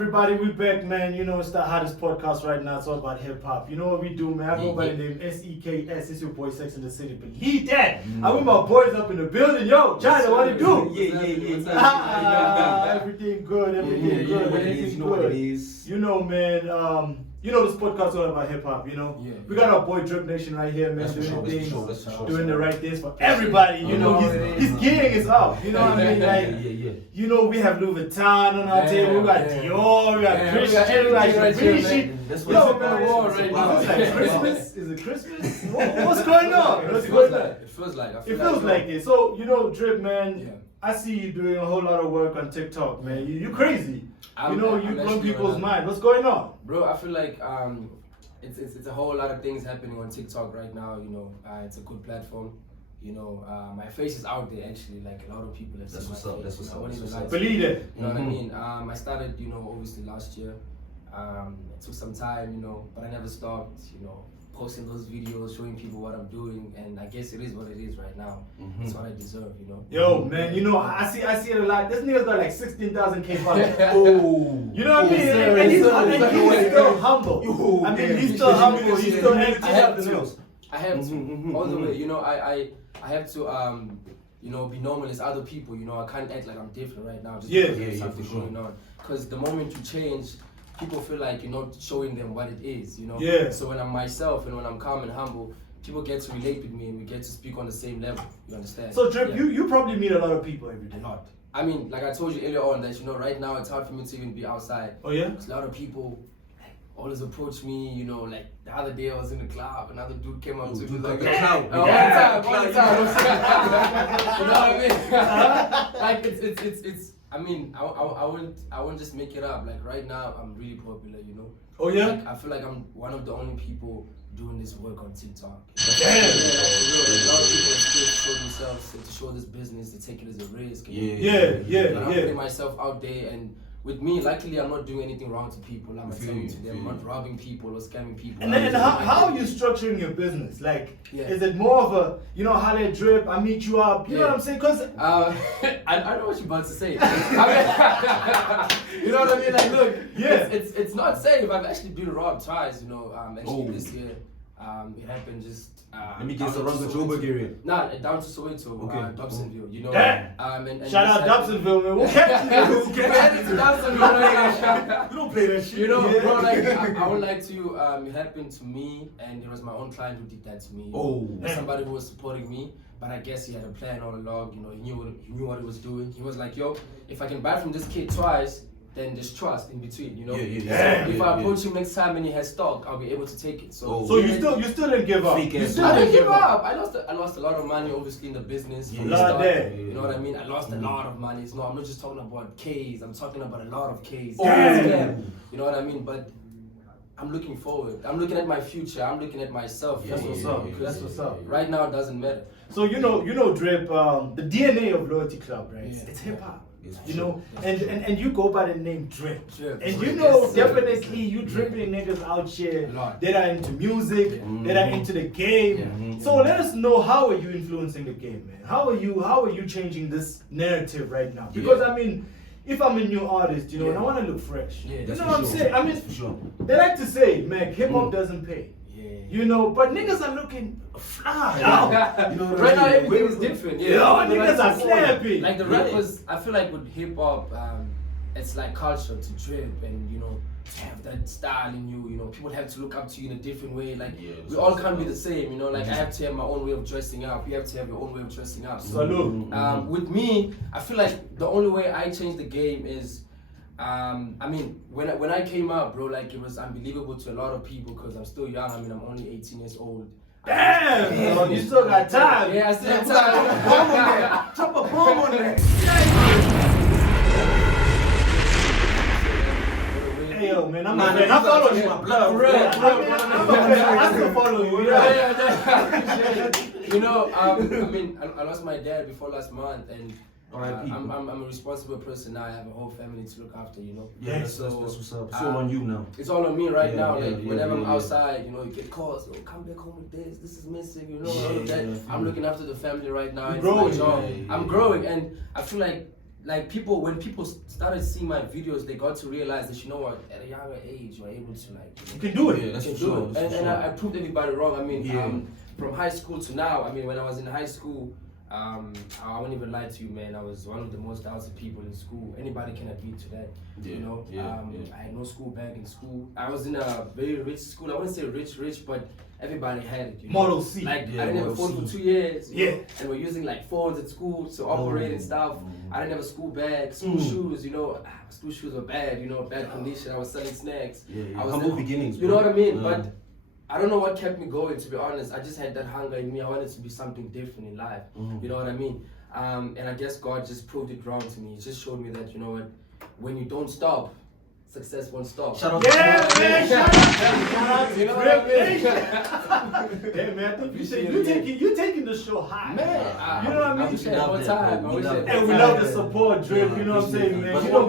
Everybody, we back, man. You know, it's the hottest podcast right now. It's all about hip hop. You know what we do, man? I go by the name SEKS. It's your boy Sex in the City. Believe that. I'm with my boys up in the building. Yo, China, what it do? Everything good, everything good, everything good. You know, man. You know this podcast is all about hip hop. You know, we got our boy Drip Nation right here, man. Doing things, doing the right things for everybody. You know, his gang is up. You know what I mean? Like, you know, we have Louis Vuitton on our table. We got Dior. We got Christian. We got Givenchy. That's what's up on the wall right now. Is it Christmas? Is it Christmas? What's going on? What's going on? It feels like. It feels like it. So you know, Drip, man. I see you doing a whole lot of work on TikTok, man. You crazy. You know, you blow people's mind. What's going on? Bro, I feel like it's a whole lot of things happening on TikTok right now. You know, it's a good platform. You know, my face is out there actually. Like a lot of people have seen my face. That's what's up. Believe it. You know what I mean? I started, you know, obviously last year. It took some time, you know, but I never stopped. You know, posting those videos, showing people what I'm doing, and I guess it is what it is right now. It's what I deserve, you know. Yo, man, you know, I see it a lot. This nigga's got like 16,000K followers. Oh, you know what I mean? And he's still humble. I mean, he's still humble. He's still empty. I have to, all the way. You know, I have to, you know, be normal as other people. You know, I can't act like I'm different right now. Just because there's something going on. Because the moment you change, people feel like you're not showing them what it is, you know? So when I'm myself and when I'm calm and humble, people get to relate with me and we get to speak on the same level, you understand? So Drip, you probably meet a lot of people every day. A lot. I mean, like I told you earlier on that, you know, right now it's hard for me to even be outside. Oh yeah? There's a lot of people always approach me, you know, like the other day I was in the club, another dude came up to me like, all the time. You know what I mean? Like it's I mean, I won't just make it up. Like right now, I'm really popular, you know. Oh yeah. Like, I feel like I'm one of the only people doing this work on TikTok. Damn. Like, a lot of people are scared to show themselves, to show this business, to take it as a risk. I'm putting myself out there, and with me, luckily, I'm not doing anything wrong to people. I'm telling to them, I'm not robbing people or scamming people. And then how are you structuring your business? Like, is it more of a, you know, how they Drip, I meet you up, you know what I'm saying? Because I know what you're about to say. I mean, you know what I mean? Like, look, it's not safe. I've actually been robbed twice, you know, actually this year. It happened just... Let me guess, around the Joburg area. Nah, down to Soweto, Dobsonville, you know. Shout out Dobsonville, man. We'll catch you. We don't play that shit. You know, bro, like, I would like to, it happened to me, and it was my own client who did that to me. Somebody who was supporting me, but I guess he had a plan all along, you know, he knew what he was doing. He was like, yo, if I can buy from this kid twice, then there's trust in between, you know. If I approach him next time and he has stock, I'll be able to take it. So you still didn't give up. I didn't give up. I lost a lot of money, obviously, in the business. You know what I mean? I lost a lot of money. No, I'm not just talking about K's. I'm talking about a lot of K's. You know what I mean? But I'm looking forward. I'm looking at my future. I'm looking at myself. That's what's up. That's what's up. Right now, it doesn't matter. So you know, Drip. The DNA of Loyalty Club, right? It's hip hop. You know, and you go by the name Drip. And you know, definitely you dripping niggas out here that are into music, that are into the game. So let us know, how are you influencing the game, man? How are you changing this narrative right now? Because I mean, if I'm a new artist, you know, and I want to look fresh. You know what I'm saying? I mean, they like to say, man, hip hop doesn't pay. You know, but niggas are looking fly. You know, right now everything is different. Niggas are slapping. Like the rappers, I feel like with hip hop, it's like culture to drip and, you know, to have that style in you. You know, people have to look up to you in a different way. Like we all can't be the same. You know, like I have to have my own way of dressing up. You have to have your own way of dressing up. So, with me, I feel like the only way I change the game is. I mean, when I came out, bro, like it was unbelievable to a lot of people because I'm still young. I mean, I'm only 18 years old. Damn, bro, you still got time. Yeah, I still have time. Drop a bomb on that. Hey yo, man, I'm not. I follow you, my blood. I still follow you. You know, I mean, I lost my dad before last month, and. I'm a responsible person now. I have a whole family to look after, you know. So that's what's up. It's all on you now. It's all on me right now. Like whenever I'm outside, you know, you get calls. Oh, come back home with this. This is missing. You know, all of that. I'm looking after the family right now. I'm growing, and I feel like like when people started seeing my videos, they got to realize that, you know what, at a younger age, you're able to like, you can do it. Yeah, that's you can for sure. do it. And I proved everybody wrong. I mean, Yeah. From high school to now, I mean, when I was in high school, I won't even lie to you, man. I was one of the most doubted people in school. Anybody can admit to that. Yeah, You know, yeah. I had no school bag in school. I was in a very rich school. I wouldn't say rich, but everybody had it. You know? Model C. Like Yeah, I didn't have a Model phone C. for 2 years. Yeah. And we're using like phones at school to operate and stuff. I didn't have a school bag, school shoes. You know, school shoes were bad. You know, bad condition. I was selling snacks. Yeah, I was humble beginnings. You know what I mean? Yeah. But I don't know what kept me going, to be honest. I just had that hunger in me. I wanted to be something different in life. You know what I mean? And I guess God just proved it wrong to me. He just showed me that, you know what, when you don't stop, success won't stop. Shout out Yeah, to man, shout out. You know what I mean? Hey man, I think you're taking the show high. Man, you know what I mean? I wish I had more time. I wish I had And we more love time. the support, Drip. You know what I'm saying, man? But you know,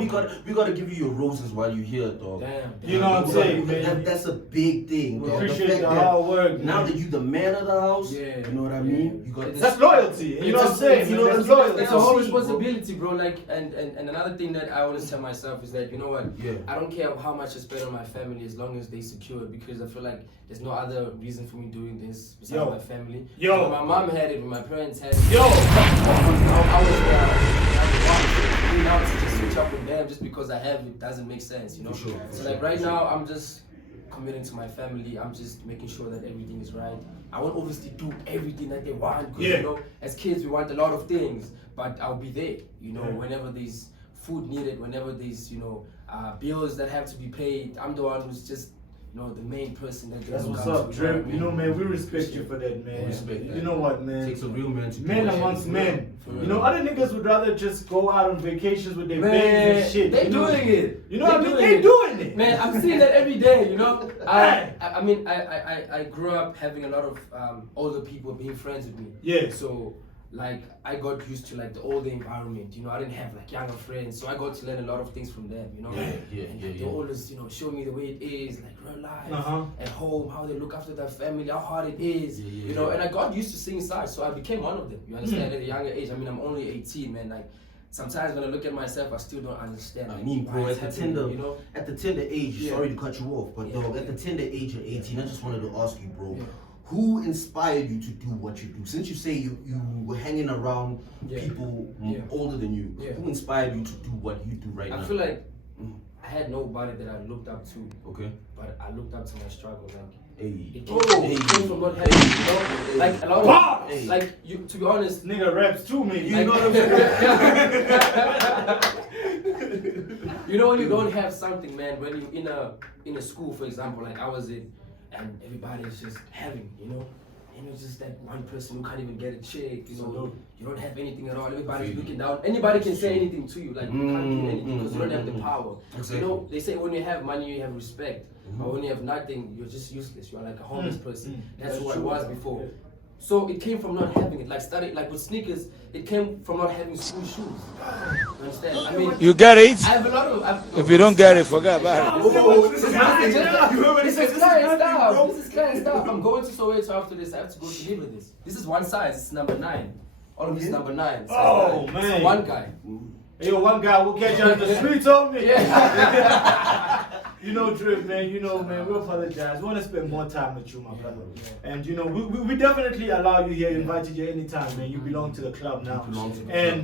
we gotta give you your roses while you're here, dog. Damn. You know what I'm saying, man? That's a big thing, We dog. appreciate fact the that hard work. now man. that you the man of the house, Yeah. you know what I mean? You got That's loyalty. You know what I'm saying? You know what I'm That's saying? loyalty. It's a whole see, bro. responsibility, bro. Like, and another thing that I always tell myself is that, you know what? Yeah. I don't care how much I spend on my family as long as they secure, because I feel like there's no other reason for me doing this besides Yo. my family. Yo. When my mom had it, when my parents had it. Yo. I was now to just switch up with them just because I have it doesn't make sense, you know. For sure, So for like sure, right for now, I'm just committing to my family. I'm just making sure that everything is right. I won't obviously do everything that they want, because Yeah. you know, as kids we want a lot of things, but I'll be there, you know, Yeah. whenever there's food needed, whenever there's, you know, bills that have to be paid. I'm the one who's just, you know, the main person that That's comes what's to, up, Drip. I You know, mean? man, we respect you for that, man. Respect that. You know what, man? Takes a real man to do Men what you amongst do. men. For real. You know, other niggas would rather just go out on vacations with their Man, babes and shit. they you know? doing it. You know what I mean? doing They it. doing it. Man, I'm seeing that every day, you know. Right. I mean, I grew up having a lot of older people being friends with me. Yeah. So, like, I got used to like the older environment. You know, I didn't have like younger friends, so I got to learn a lot of things from them. You know. And they always, you know, show me the way it is, like real life, at home, how they look after their family, how hard it is. You know, and I got used to seeing sides, so I became one of them. You understand? At a younger age. I mean, I'm only 18, man. Like, sometimes when I look at myself, I still don't understand. I Like, mean, bro, why it's at the happening, tender, you know. at the tender age, Yeah. sorry to cut you off, but Yeah. dog, at the tender age of 18, I just wanted to ask you, bro, Yeah. who inspired you to do what you do? Since you say you were hanging around Yeah. people Yeah. older than you, Yeah. who inspired you to do what you do right now? I feel like I had nobody that I looked up to, Okay. but I looked up to my struggle. Like, Hey. it came from not having, you know, like a lot of, Bars! like, you, to be honest, Nigga raps too, maybe. like, You know what I'm saying? you know, when you don't have something, man, when you're in a school, for example, like I was in, and everybody's just having, you know, and it's just that one person who can't even get a check, you know, you don't have anything at all, everybody's looking down, anybody can say anything to you, like you can't do anything because you don't have the power. Exactly. You know, they say when you have money, you have respect, but when you have nothing, you're just useless, you're like a homeless person. That's who I was before. So it came from not having it. Like started like with sneakers, it came from not having school shoes. You understand? I mean, You get it? I have a lot of. If you don't get it, forget about it. This is client stuff. This is client stuff. I'm going to Soweto after this. I have to go deliver this. This is one size. It's number 9. All of this is number 9. Size Oh, 9. man. So one guy. Hey, yo, one guy will catch you on the streets, homie. Yeah. You know, Drip, man, you know, man, we apologize. We want to spend more time with you, my brother. And, you know, we definitely allow you here, invited you anytime, man. You belong to the club now. And,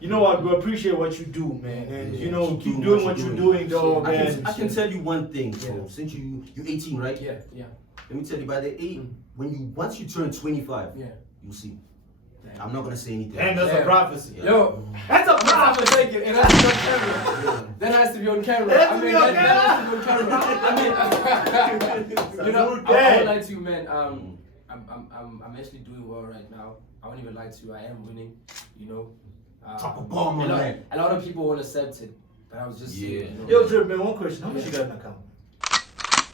you know what, we appreciate what you do, man. And, you know, keep doing what you're doing, dog, man. I can tell you one thing, bro. Since you're 18, right? Yeah. Let me tell you, by the age, once you turn 25, Yeah. you'll see. I'm not gonna say anything. And that's a prophecy. Yo, That's a prophecy. take it. It has to be on camera. That has to be on camera. That has to be on That has to be on camera. You know, I won't lie to you, man. I'm actually doing well right now. I won't even lie to you. I am winning. You know. Drop a bomb on that. A lot of people won't accept it, but I was just saying, you know, Yo, Drip, man, one question. How much you got in the account?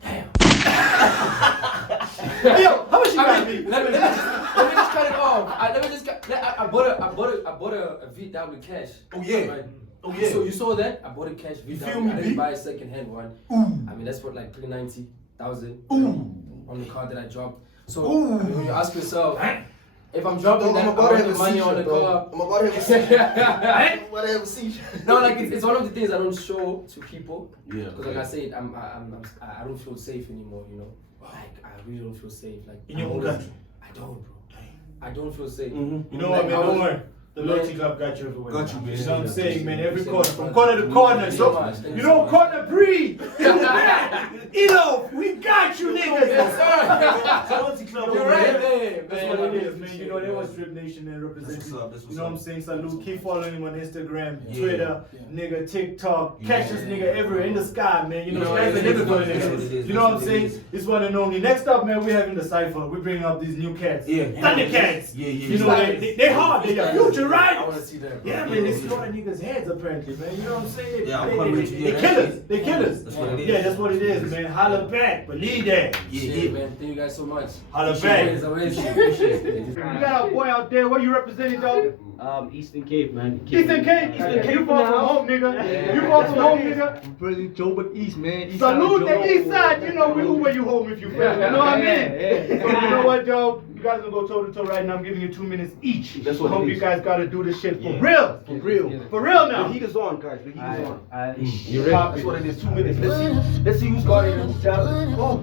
damn. Hey, yo, how much you got I in mean, let me just cut it off. I bought a VW cash. Oh yeah. Right? Oh yeah. So you saw that? I bought a cash VW. feel me, I didn't B? buy a second hand one. I mean, that's what, like 390,000 on the car that I dropped. So I mean, when you ask yourself, if I'm dropping that, I want the money on the car. I'm about to have a seizure. I'm about to have a seizure. No, like it's one of the things I don't show to people. Yeah. Because like I said, I don't feel safe anymore. You know, like I really don't feel safe. Like in your own country. I don't, bro. I don't feel safe. You know what, man? Don't worry. The Loyalty Club got you everywhere. Got you, man. You know what I'm saying, man? Every corner, from corner to corner. You don't corner breathe. You know, we got you, niggas. Loyalty Club. You're right there, That's what it is, man. You know, they was Drip Nation and representing. You know what I'm saying? Salute. Keep following him on Instagram, Twitter, nigga, TikTok. Catch this nigga everywhere in the sky, man. You know, that's everybody, niggas. You know what I'm saying? It's one and only. Next up, man, we're having the Cypher. We're bringing up these new cats. Thundercats. You know, they hard. They're your future, right? I want to see them. Yeah, man, they destroy niggas' heads apparently, man. You know what I'm saying? Yeah, they killers. They killers. That's what it is. Yeah, that's what it is, man. Holla back. Believe that. Yeah, man. Thank you guys so much. Holla back. We got our boy out there. What you representing, dog? Eastern Cape, man. Eastern Cape. You far from home, nigga. You far from home, nigga. I'm President Joe, but East, man. East Salute the East Side. You know where you home if you feel. You know what I mean? So you know what, Joe? You guys gonna go toe to toe right now. I'm giving you 2 minutes each. That's what I hope you guys gotta do this shit for real. For real. For real now. The heat is on, guys. The heat is on. You ready? That's what it is. 2 minutes. Let's see who's got it and who's challenged. Oh.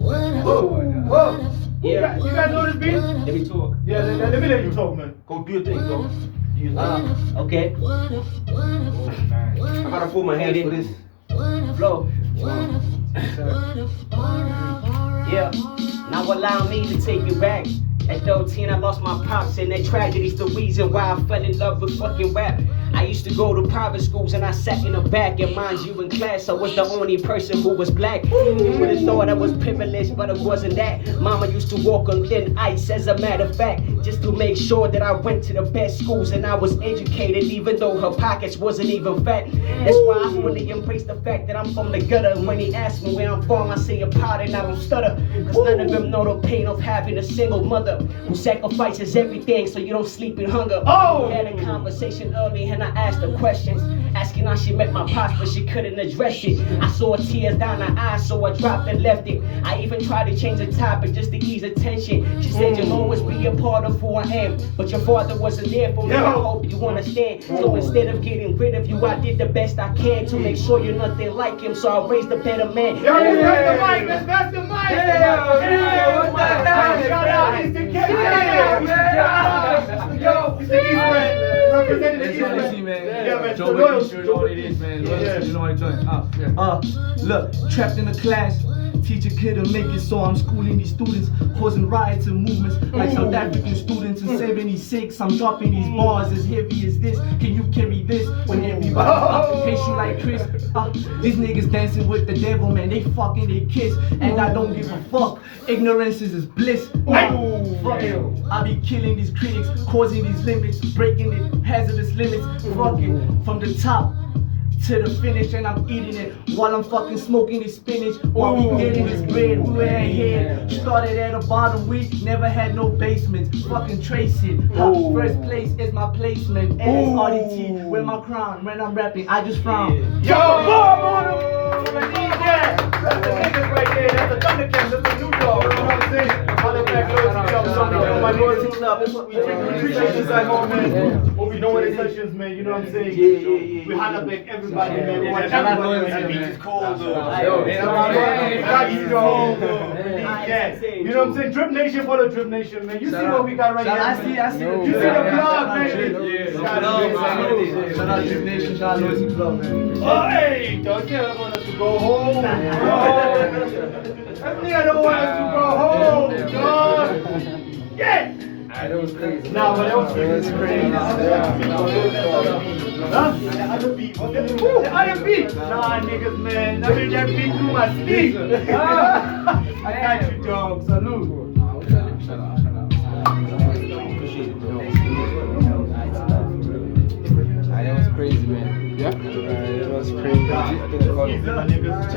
Whoa. Yeah. You guys know this beat? Let me talk. Yeah, let me let you talk, man. Go do your thing, dog. Do your thing. Okay. I gotta pull my hands for this. Flow. Yeah. Now allow me to take you back. At 13, I lost my pops, and that tragedy's the reason why I fell in love with fucking rap. I used to go to private schools and I sat in the back, and mind you, in class I was the only person who was black. You would have thought I was privileged, but it wasn't that. Mama used to walk on thin ice, as a matter of fact, just to make sure that I went to the best schools and I was educated, even though her pockets wasn't even fat. That's why I fully embrace the fact that I'm from the gutter. And when he asks me where I'm from, I say a pot and I don't stutter, cause none of them know the pain of having a single mother who sacrifices everything so you don't sleep in hunger. We had a conversation early and I asked her questions, asking how she met my pops, but she couldn't address it. I saw tears down her eyes, so I dropped and left it. I even tried to change the topic just to ease attention. She said, you'll always be a part of who I am, but your father wasn't there for me. I hope you understand. So instead of getting rid of you, I did the best I can to make sure you're nothing like him, so I raised a better man. Yo, that's the mic. Shout out Eastern Cape. Yo, it's the East, man. Representing the East, man. Yeah, man. Joe, you know what it is, man. You know what I'm doing. Look, trapped in the class. Teacher couldn't make it, so I'm schooling these students, causing riots and movements like South African students in 76. I'm dropping these bars as heavy as this. Can you carry this when everybody hates you like Chris? These niggas dancing with the devil, man. They fucking they kiss, and I don't give a fuck. Ignorance is bliss. Fuck it. I be killing these critics, causing these limits, breaking the hazardous limits. Fuck it, from the top to the finish, and I'm eating it while I'm fucking smoking this spinach. While we getting this bread, we were ahead. Started at the bottom, we never had no basements. Fucking trace it. First place is my placement, and it's RDT with my crown. When I'm rapping, I just frown. Yo, bomb on him! That's the niggas right there. That's the Thundercats. That's the new dog. You know what I'm saying? Holla back, Loyalty Club. My Loyalty Club. We appreciate this guy, man. What we doing in sessions, man. You know what I'm saying? Yeah. We holla back everybody, man. We want everybody. That beat is cold, though. You know what I'm saying? Drip Nation for the Drip Nation, man. You see what we got right here? I see. You see the vlog, man. Shout out Drip Nation, shout out Loyalty Club, man. Oh, hey, dog, you don't want us to go home. That nigga don't want us to go home, dog. Yeah. That was crazy. Nah, but that was crazy. Huh? The other beat. The other beat. Nah, niggas, man. I mean, that beat through my sleep. I got you, dog. Salute. That was crazy, man. Yeah? It was crazy. Easy, my niggas.